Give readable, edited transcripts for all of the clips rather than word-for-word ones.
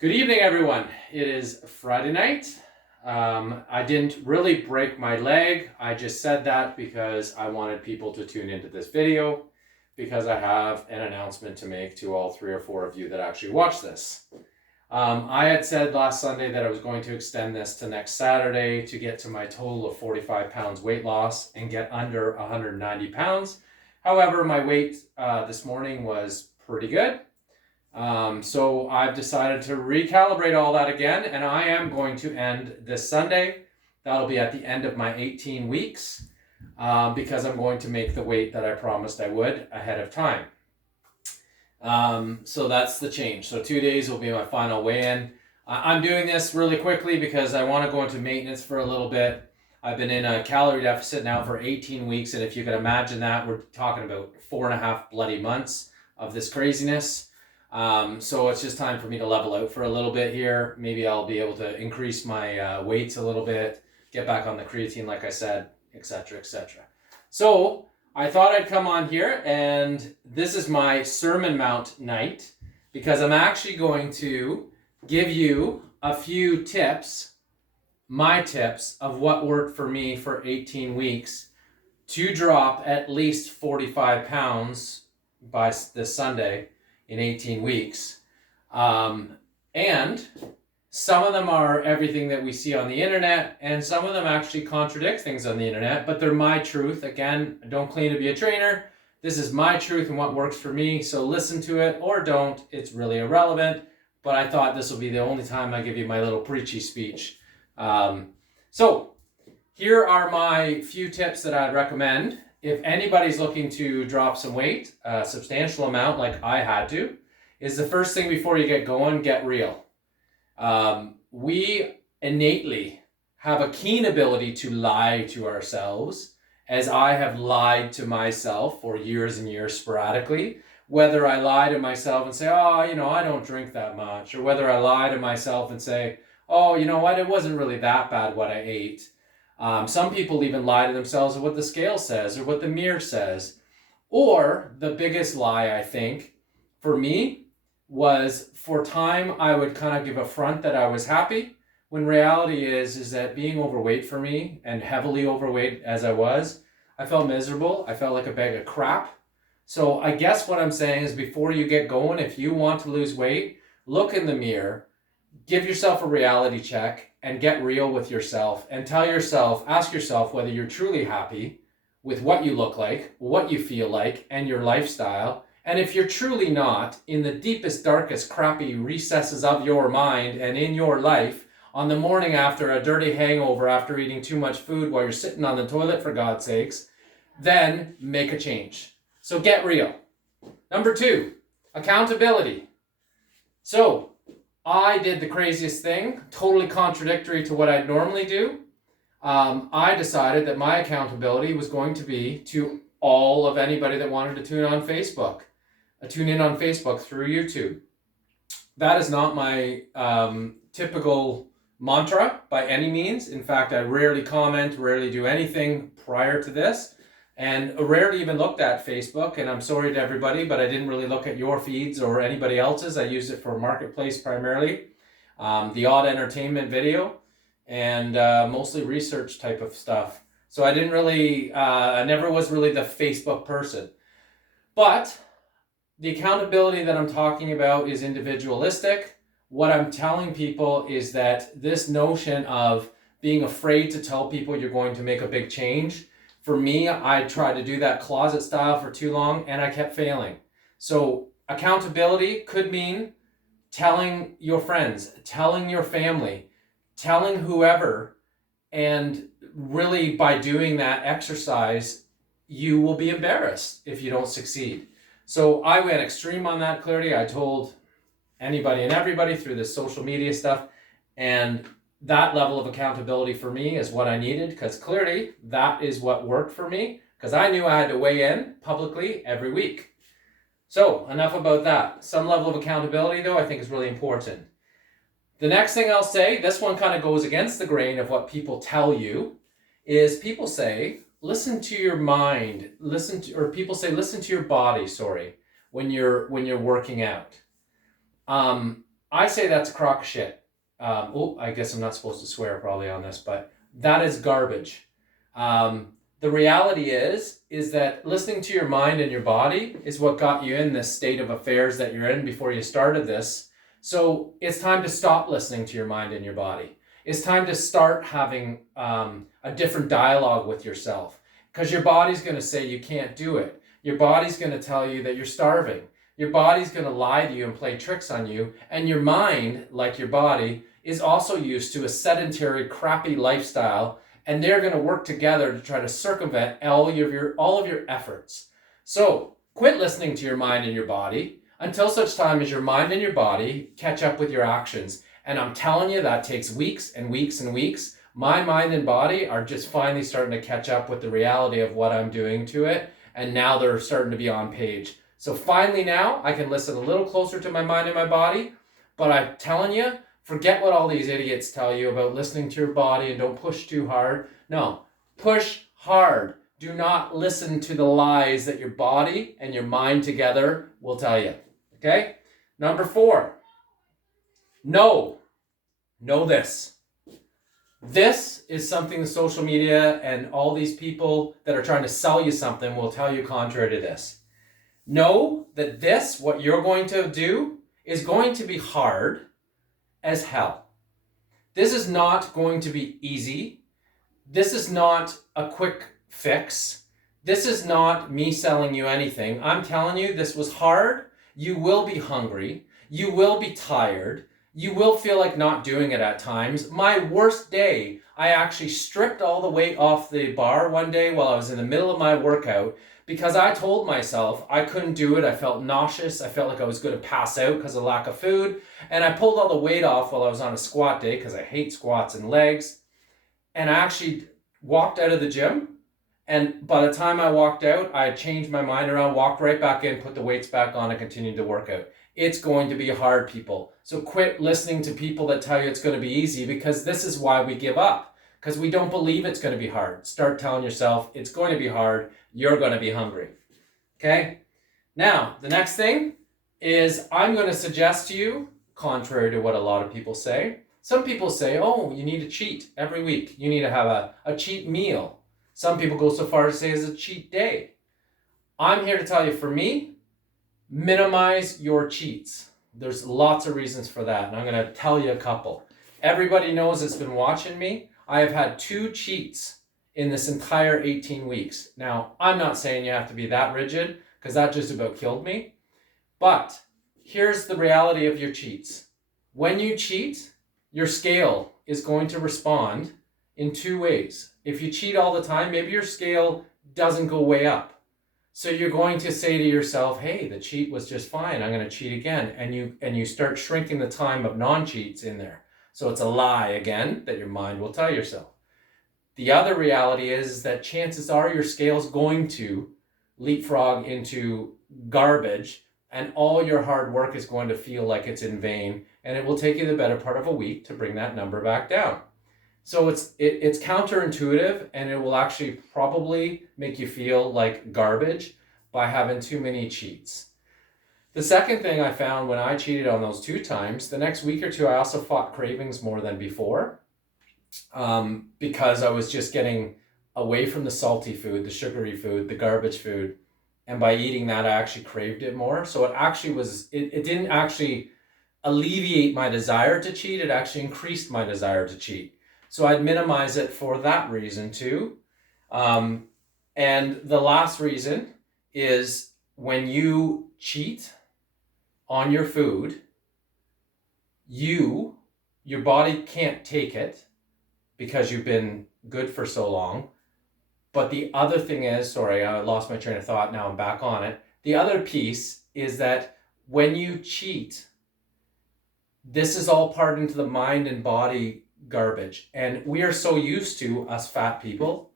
Good evening, everyone. It is Friday night. I didn't really break my leg. I just said that because I wanted people to tune into this video because I have an announcement to make to all 3 or 4 of you that actually watch this. I had said last Sunday that I was going to extend this to next Saturday to get to my total of 45 pounds weight loss and get under 190 pounds. However, my weight this morning was pretty good. So I've decided to recalibrate all that again, and I am going to end this Sunday. That'll be at the end of my 18 weeks because I'm going to make the weight that I promised I would ahead of time. So that's the change. So 2 days will be my final weigh-in. I'm doing this really quickly because I want to go into maintenance for a little bit. I've been in a calorie deficit now for 18 weeks, and if you can imagine that, we're talking about 4.5 bloody months of this craziness. So it's just time for me to level out for a little bit here. Maybe I'll be able to increase my weights a little bit, get back on the creatine, like I said, etc., etc. So I thought I'd come on here, and this is my Sermon Mount night because I'm actually going to give you a few tips, my tips of what worked for me for 18 weeks to drop at least 45 pounds by this Sunday in 18 weeks. And some of them are everything that we see on the internet, and some of them actually contradict things on the internet, but they're my truth. Again, I don't claim to be a trainer. This is my truth and what works for me, so listen to it or don't. It's really irrelevant, but I thought this will be the only time I give you my little preachy speech. So here are my few tips that I'd recommend. If anybody's looking to drop some weight, a substantial amount like I had to, is the first thing before you get going, get real. We innately have a keen ability to lie to ourselves, as I have lied to myself for years and years sporadically. Whether I lie to myself and say, oh, I don't drink that much, or whether I lie to myself and say, oh, you know what, it wasn't really that bad what I ate. Some people even lie to themselves of what the scale says or what the mirror says. Or the biggest lie, I think, for me, was for time I would kind of give a front that I was happy, when reality is that being overweight for me, and heavily overweight as I felt miserable. I felt like a bag of crap. So I guess what I'm saying is, before you get going, if you want to lose weight, look in the mirror, give yourself a reality check, and get real with yourself and ask yourself whether you're truly happy with what you look like, what you feel like, and your lifestyle. And if you're truly not, in the deepest, darkest, crappy recesses of your mind and in your life, on the morning after a dirty hangover after eating too much food while you're sitting on the toilet, for God's sakes, then make a change. So get real. Number 2, accountability. So I did the craziest thing, totally contradictory to what I'd normally do. I decided that my accountability was going to be to all of anybody that wanted to tune in on Facebook through YouTube. That is not my typical mantra by any means. In fact, I rarely comment, rarely do anything prior to this, and rarely even looked at Facebook. And I'm sorry to everybody, but I didn't really look at your feeds or anybody else's. I used it for marketplace primarily, the odd entertainment video, and mostly research type of stuff. So I didn't really, I never was really the Facebook person. But the accountability that I'm talking about is individualistic. What I'm telling people is that this notion of being afraid to tell people you're going to make a big change, for me, I tried to do that closet style for too long, and I kept failing. So accountability could mean telling your friends, telling your family, telling whoever, and really by doing that exercise, you will be embarrassed if you don't succeed. So I went extreme on that, clearly. I told anybody and everybody through this social media stuff, and that level of accountability for me is what I needed, because clearly that is what worked for me, because I knew I had to weigh in publicly every week. So enough about that. Some level of accountability, though, I think is really important. The next thing I'll say, this one kind of goes against the grain of what people tell you, is people say, listen to your mind, listen to your body, when you're working out. I say that's a crock of shit. I guess I'm not supposed to swear probably on this, but that is garbage. The reality is that listening to your mind and your body is what got you in this state of affairs that you're in before you started this. So it's time to stop listening to your mind and your body. It's time to start having a different dialogue with yourself, because your body's going to say you can't do it. Your body's going to tell you that you're starving. Your body's going to lie to you and play tricks on you. And your mind, like your body, is also used to a sedentary, crappy lifestyle. And they're going to work together to try to circumvent all of your efforts. So quit listening to your mind and your body until such time as your mind and your body catch up with your actions. And I'm telling you, that takes weeks and weeks and weeks. My mind and body are just finally starting to catch up with the reality of what I'm doing to it. And now they're starting to be on page. So finally now I can listen a little closer to my mind and my body. But I'm telling you, forget what all these idiots tell you about listening to your body and don't push too hard. No, push hard. Do not listen to the lies that your body and your mind together will tell you. Okay? Number 4, know this. This is something the social media and all these people that are trying to sell you something will tell you contrary to this. Know that this, what you're going to do, is going to be hard as hell. This is not going to be easy. This is not a quick fix. This is not me selling you anything. I'm telling you, this was hard. You will be hungry. You will be tired. You will feel like not doing it at times. My worst day, I actually stripped all the weight off the bar one day while I was in the middle of my workout because I told myself I couldn't do it. I felt nauseous. I felt like I was going to pass out because of lack of food. And I pulled all the weight off while I was on a squat day because I hate squats and legs. And I actually walked out of the gym. And by the time I walked out, I had changed my mind around, walked right back in, put the weights back on, and continued to work out. It's going to be hard, people. So quit listening to people that tell you it's going to be easy, because this is why we give up. Because we don't believe it's going to be hard. Start telling yourself it's going to be hard. You're going to be hungry. Okay? Now, the next thing is I'm going to suggest to you, contrary to what a lot of people say, some people say, oh, you need to cheat every week. You need to have a cheat meal. Some people go so far as to say it's a cheat day. I'm here to tell you, for me, minimize your cheats. There's lots of reasons for that, and I'm going to tell you a couple. Everybody knows that's been watching me. I have had 2 cheats in this entire 18 weeks. Now, I'm not saying you have to be that rigid, because that just about killed me. But here's the reality of your cheats. When you cheat, your scale is going to respond in 2 ways. If you cheat all the time, maybe your scale doesn't go way up. So you're going to say to yourself, hey, the cheat was just fine. I'm going to cheat again. And you start shrinking the time of non-cheats in there. So it's a lie again that your mind will tell yourself. The other reality is that chances are your scale's going to leapfrog into garbage, and all your hard work is going to feel like it's in vain, and it will take you the better part of a week to bring that number back down. So it's counterintuitive, and it will actually probably make you feel like garbage by having too many cheats. The second thing I found when I cheated on those 2 times, the next week or 2, I also fought cravings more than before, because I was just getting away from the salty food, the sugary food, the garbage food. And by eating that, I actually craved it more. So it didn't actually alleviate my desire to cheat. It actually increased my desire to cheat. So I'd minimize it for that reason too. And the last reason is, when you cheat on your food, your body can't take it because you've been good for so long. But the other thing is, sorry, I lost my train of thought. Now I'm back on it. The other piece is that when you cheat, this is all part into the mind and body garbage. And we are so used to, us fat people,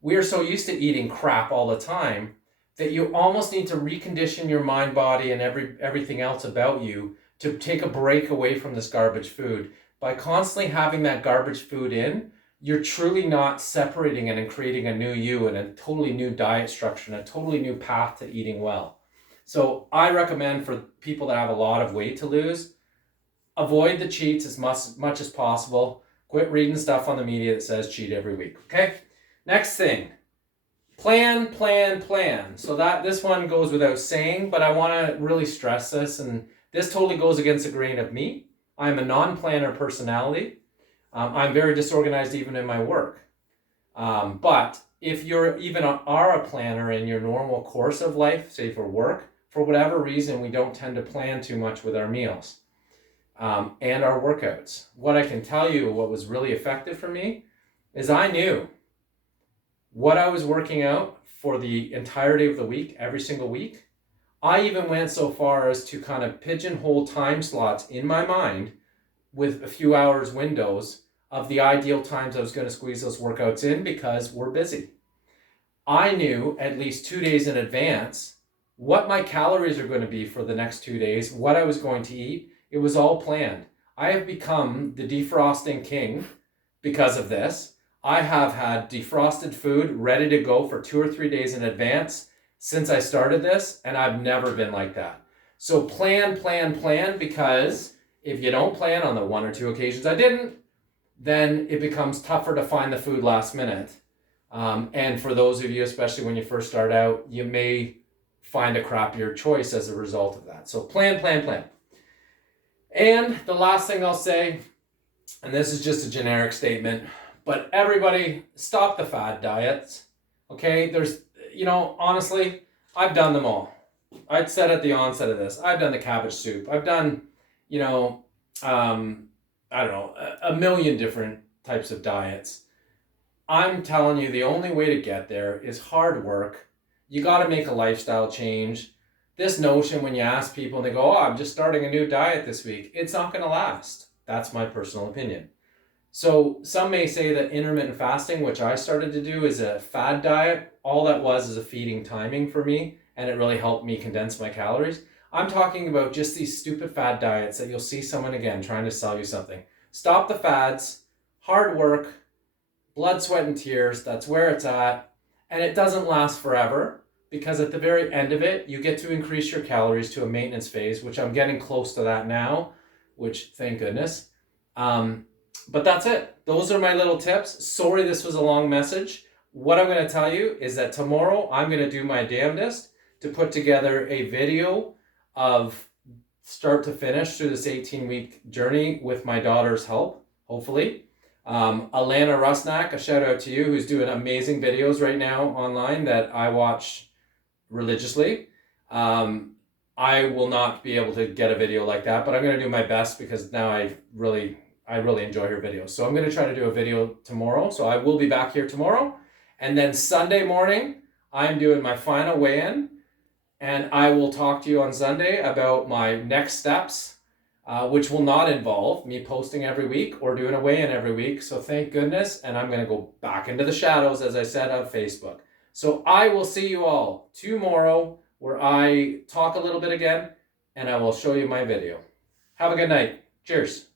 we are so used to eating crap all the time that you almost need to recondition your mind, body, and everything else about you to take a break away from this garbage food. By constantly having that garbage food in, you're truly not separating it and creating a new you and a totally new diet structure and a totally new path to eating well. So I recommend, for people that have a lot of weight to lose, avoid the cheats as much as possible. Quit reading stuff on the media that says cheat every week, okay? Next thing, plan, plan, plan. So this one goes without saying, but I want to really stress this, and this totally goes against the grain of me. I'm a non-planner personality. I'm very disorganized even in my work. But if you're even are a planner in your normal course of life, say for work, for whatever reason, we don't tend to plan too much with our meals and our workouts. What I can tell you, what was really effective for me, is I knew what I was working out for the entirety of the week, every single week. I even went so far as to kind of pigeonhole time slots in my mind with a few hours windows of the ideal times I was going to squeeze those workouts in because we're busy. I knew at least 2 days in advance what my calories are going to be for the next 2 days, what I was going to eat. It was all planned. I have become the defrosting king because of this. I have had defrosted food ready to go for 2 or 3 days in advance since I started this, and I've never been like that. So plan, plan, plan, because if you don't plan on the 1 or 2 occasions I didn't, then it becomes tougher to find the food last minute. And for those of you, especially when you first start out, you may find a crappier choice as a result of that. So plan, plan, plan. And the last thing I'll say, and this is just a generic statement, but everybody stop the fad diets. Okay, honestly, I've done them all. I'd said at the onset of this, I've done the cabbage soup. I've done, a million different types of diets. I'm telling you, the only way to get there is hard work. You got to make a lifestyle change. This notion when you ask people and they go, I'm just starting a new diet this week, it's not going to last. That's my personal opinion. So some may say that intermittent fasting, which I started to do, is a fad diet. All that was is a feeding timing for me, and it really helped me condense my calories. I'm talking about just these stupid fad diets that you'll see someone again trying to sell you something. Stop the fads, hard work, blood, sweat, and tears. That's where it's at. And it doesn't last forever because at the very end of it, you get to increase your calories to a maintenance phase, which I'm getting close to that now, which thank goodness. But that's it. Those are my little tips. Sorry this was a long message. What I'm going to tell you is that tomorrow I'm going to do my damnedest to put together a video of start to finish through this 18-week journey with my daughter's help, hopefully. Alana Rusnak, a shout out to you, who's doing amazing videos right now online that I watch religiously. I will not be able to get a video like that, but I'm going to do my best because now I really enjoy her videos. So I'm going to try to do a video tomorrow. So I will be back here tomorrow. And then Sunday morning, I'm doing my final weigh-in. And I will talk to you on Sunday about my next steps, which will not involve me posting every week or doing a weigh-in every week. So thank goodness. And I'm going to go back into the shadows, as I said, on Facebook. So I will see you all tomorrow where I talk a little bit again and I will show you my video. Have a good night. Cheers.